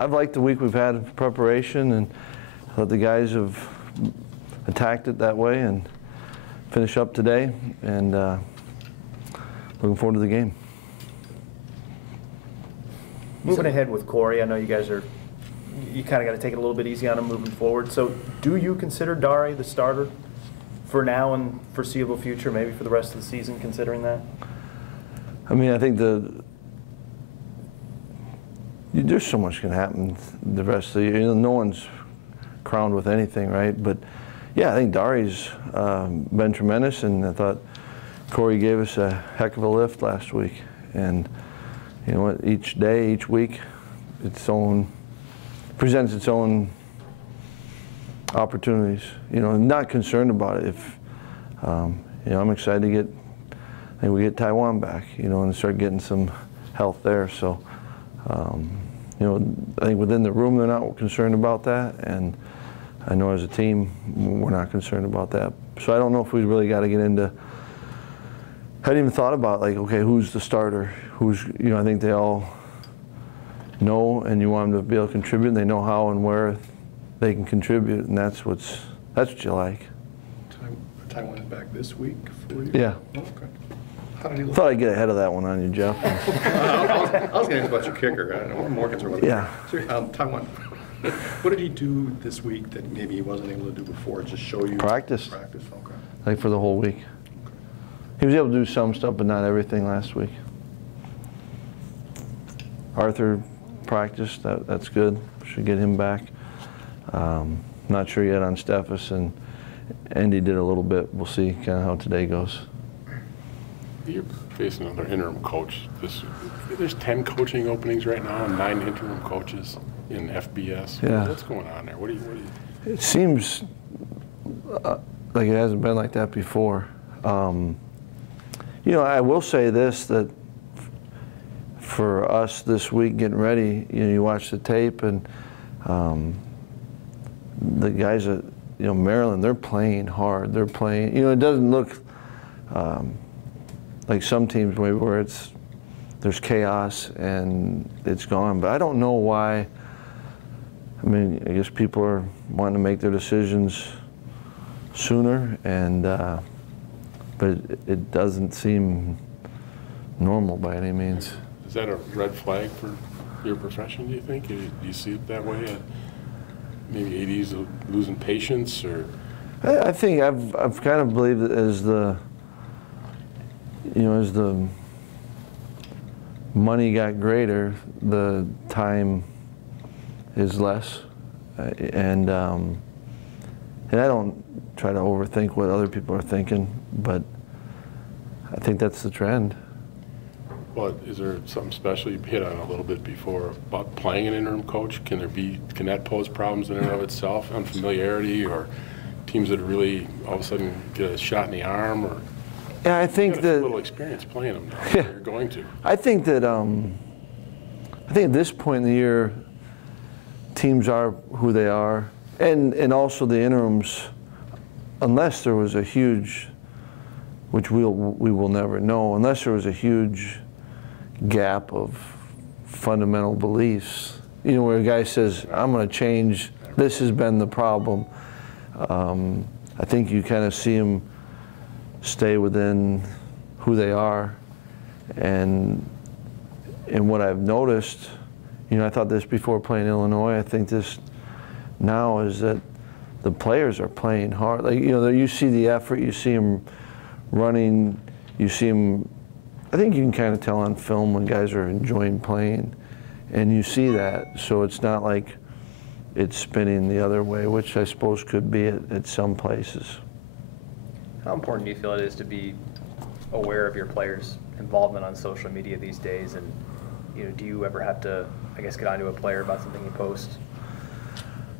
I've liked the week we've had of preparation, and I thought the guys have attacked it that way and finish up today, and looking forward to the game. Moving ahead with Corey, I know you guys are, you kind of got to take it a little bit easy on him moving forward. So do you consider Dari the starter for now and foreseeable future, maybe for the rest of the season, considering that? I mean, I think there's so much can happen the rest of the year. You know, no one's crowned with anything, right? But yeah, I think Dari's been tremendous, and I thought Corey gave us a heck of a lift last week. And you know what? Each day, each week, presents its own opportunities. You know, I'm not concerned about it. If you know, I'm excited to I think we get Taiwan back, you know, and start getting some health there. So, you know, I think within the room they're not concerned about that, and I know as a team we're not concerned about that. So I don't know if we really got to get into. I hadn't even thought about, like, okay, who's the starter? Who's, you know, I think they all know, and you want them to be able to contribute, and they know how and where they can contribute, and that's what you like. Taiwan is back this week for you? Yeah. Oh, okay. How did he look? Thought I'd get ahead of that one on you, Jeff. I was going to ask about your kicker. I'm more concerned about Taiwan. What did he do this week that maybe he wasn't able to do before? Just show you? Practice. Practice, okay. Like for the whole week. He was able to do some stuff, but not everything last week. Arthur practiced. That's good. Should get him back. Not sure yet on Steffes, and Andy did a little bit. We'll see kind of how today goes. You're facing another interim coach. There's 10 coaching openings right now and 9 interim coaches in FBS. Yeah. What's going on there? What do you? It seems like it hasn't been like that before. You know, I will say this, that for us this week getting ready, you know, you watch the tape, and the guys at, you know, Maryland, they're playing hard. They're playing, you know, it doesn't look like some teams maybe where there's chaos and it's gone. But I don't know why. I mean, I guess people are wanting to make their decisions sooner, and but it doesn't seem normal by any means. Is that a red flag for your profession, do you think? Do you see it that way? Maybe ADs losing patience, or? I think I've kind of believed that as the money got greater, the time is less, and I don't try to overthink what other people are thinking, but I think that's the trend. Well, is there something special you hit on a little bit before about playing an interim coach? Can that pose problems in and of itself, unfamiliarity, or teams that really all of a sudden get a shot in the arm, or? Yeah, I think you got that a little experience playing them now. Yeah, you're going to. I think that I think at this point in the year, teams are who they are, and also the interims, unless there was a huge, which we will never know, unless there was a huge gap of fundamental beliefs, you know, where a guy says, I'm going to change, this has been the problem. I think you kind of see them stay within who they are, and what I've noticed, you know, I thought this before playing Illinois, I think this now is that the players are playing hard. Like, you know, you see the effort, you see them running, you see them, I think you can kind of tell on film when guys are enjoying playing, and you see that, so it's not like it's spinning the other way, which I suppose could be at some places. How important do you feel it is to be aware of your players' involvement on social media these days, and, you know, do you ever have to, I guess, get onto a player about something you post?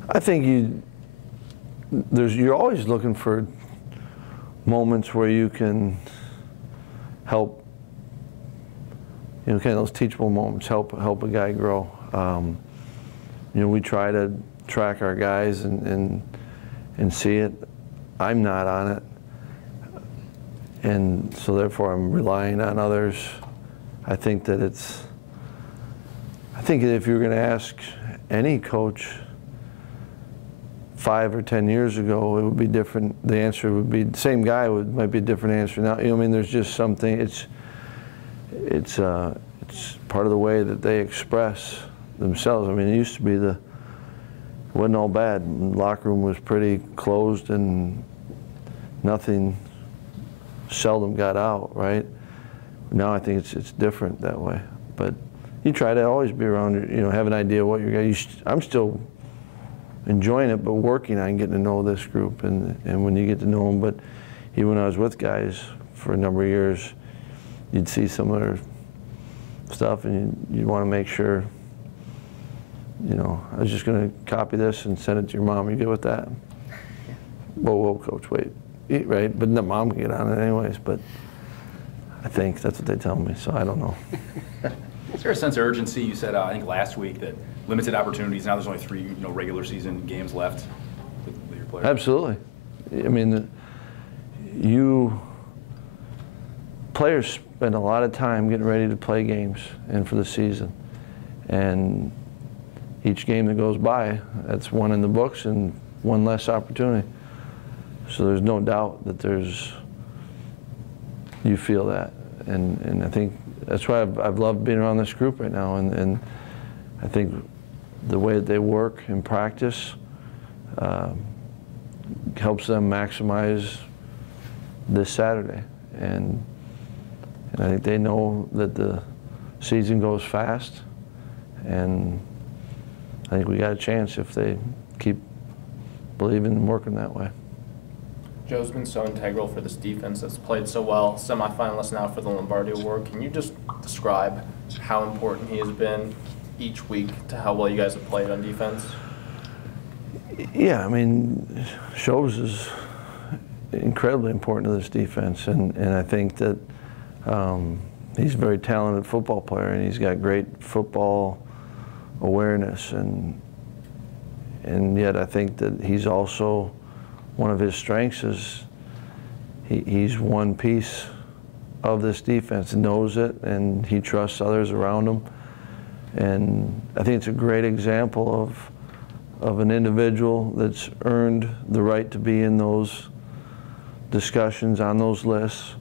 I think you're always looking for moments where you can help, you know, kind of those teachable moments, help a guy grow. You know, we try to track our guys and see it. I'm not on it, and so therefore I'm relying on others. I think I think if you were going to ask any coach 5 or 10 years ago, it would be different. The answer would be the same guy might be a different answer now. You know, I mean, there's just something. It's part of the way that they express themselves. I mean, it used to be it wasn't all bad. The locker room was pretty closed and nothing seldom got out, right? Now I think it's different that way. But you try to always be around, you know, have an idea of what you're going to. I'm still enjoying it, but working on getting to know this group, and when you get to know them. But even when I was with guys for a number of years, you'd see some of their stuff, and you'd want to make sure, you know, I was just going to copy this and send it to your mom. You good with that? Whoa, coach, wait, right? But the mom can get on it anyways. But I think that's what they tell me, so I don't know. Is there a sense of urgency? You said, I think last week, that limited opportunities. Now there's only 3, you know, regular season games left with your players. Absolutely. I mean, players spend a lot of time getting ready to play games and for the season. And each game that goes by, that's one in the books and one less opportunity. So there's no doubt that you feel that. And I think that's why I've loved being around this group right now. And I think the way that they work and practice helps them maximize this Saturday. And I think they know that the season goes fast, and I think we got a chance if they keep believing and working that way. Joe's been so integral for this defense that's played so well, semifinalist now for the Lombardi Award. Can you just describe how important he has been each week to how well you guys have played on defense? Yeah, I mean, Shows is incredibly important to this defense, and I think that he's a very talented football player, and he's got great football awareness, and yet I think that he's also, one of his strengths is he's one piece of this defense, knows it, and he trusts others around him. And I think it's a great example of an individual that's earned the right to be in those discussions, on those lists,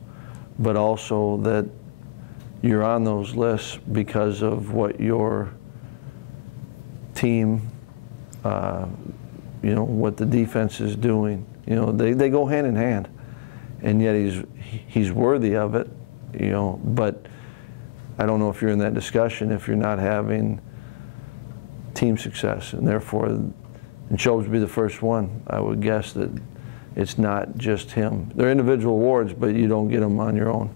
but also that you're on those lists because of what your team, you know, what the defense is doing. You know, they go hand in hand, and yet he's worthy of it, you know, but I don't know if you're in that discussion if you're not having team success, and therefore, and Chobes would be the first one. I would guess that it's not just him. They're individual awards, but you don't get them on your own.